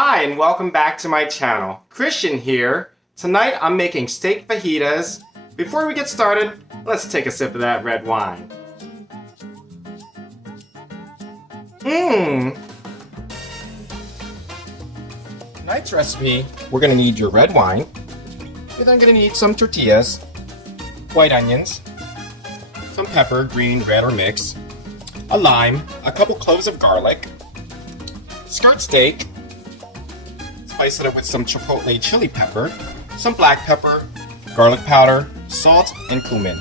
Hi and welcome back to my channel. Christian here. Tonight I'm making steak fajitas. Before we get started, let's take a sip of that red wine. Tonight's recipe, we're going to need your red wine. You're then going to need some tortillas, white onions, some pepper, green, red, or mixed, a lime, a couple cloves of garlic, skirt steak, spice it up with some chipotle chili pepper, some black pepper, garlic powder, salt, and cumin.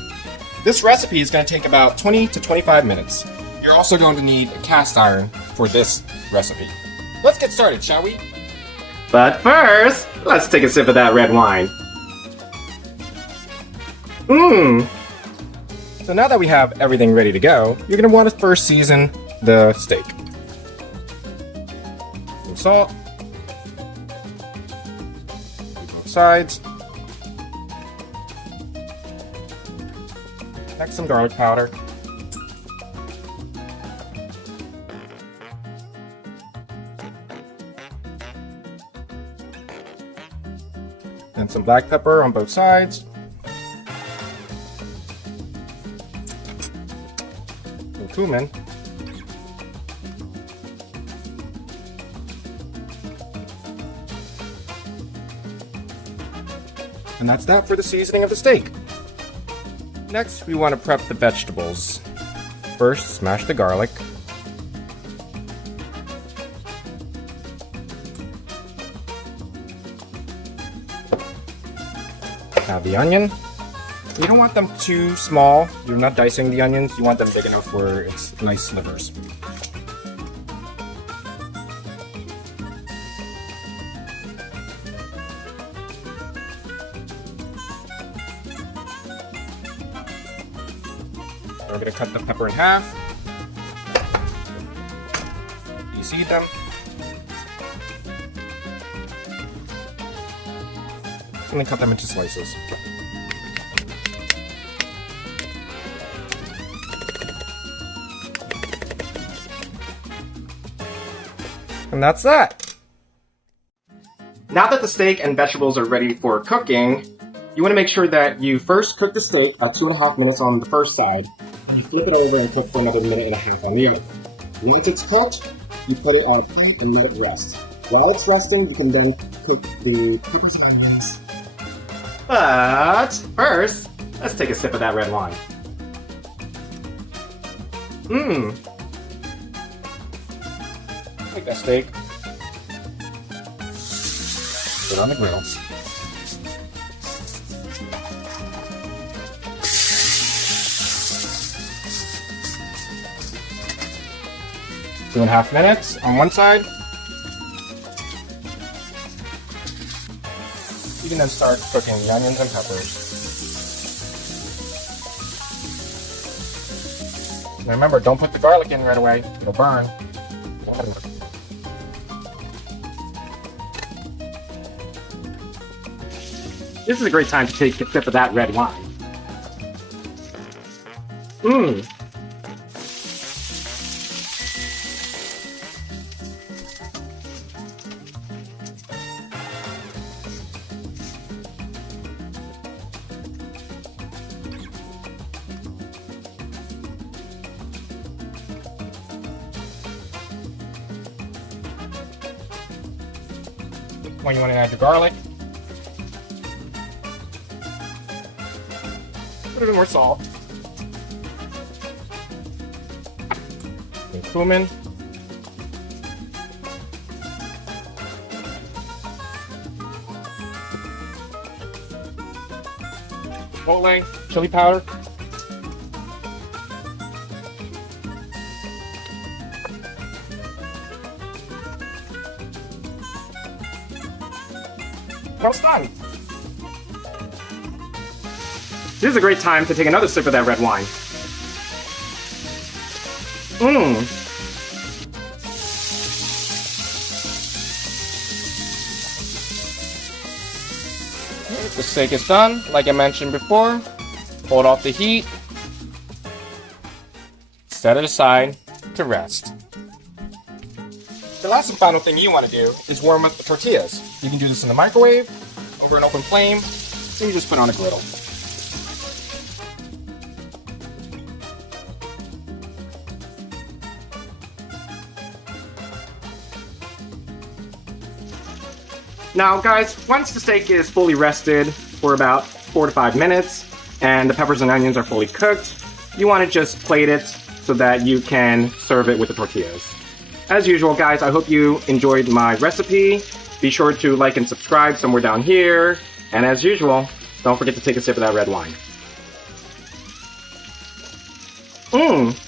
This recipe is going to take about 20 to 25 minutes. You're also going to need a cast iron for this recipe. Let's get started, shall we? But first, let's take a sip of that red wine. So now that we have everything ready to go, you're going to want to first season the steak. Some salt. Both sides. Next, some garlic powder. And some black pepper on both sides. Some cumin. And that's that for the seasoning of the steak. Next, we want to prep the vegetables. First, smash the garlic. Now the onion. You don't want them too small. You're not dicing the onions. You want them big enough where it's nice slivers. We're going to cut the pepper in half. Deseed them. And then cut them into slices. And that's that! Now that the steak and vegetables are ready for cooking, you want to make sure that you first cook the steak at 2.5 minutes on the first side. You flip it over and cook for another 1.5 minutes on the other. Once it's cooked, you put it on a plate and let it rest. While it's resting, you can then cook the peppers and onions. But first, let's take a sip of that red wine. Take that steak. Put it on the grill. Two and a half minutes on one side. You can then start cooking the onions and peppers. Now remember, don't put the garlic in right away, it'll burn. This is a great time to take a sip of that red wine. When you want to add your garlic, put a bit more salt, and cumin, chipotle, chili powder, well, it's done. This is a great time to take another sip of that red wine. The steak is done, like I mentioned before. Hold off the heat. Set it aside to rest. The last and final thing you want to do is warm up the tortillas. You can do this in the microwave, over an open flame, so you just put on a griddle. Now guys, once the steak is fully rested for about 4 to 5 minutes and the peppers and onions are fully cooked, you want to just plate it so that you can serve it with the tortillas. As usual guys, I hope you enjoyed my recipe. Be sure to like and subscribe somewhere down here. And as usual, don't forget to take a sip of that red wine. Mmm.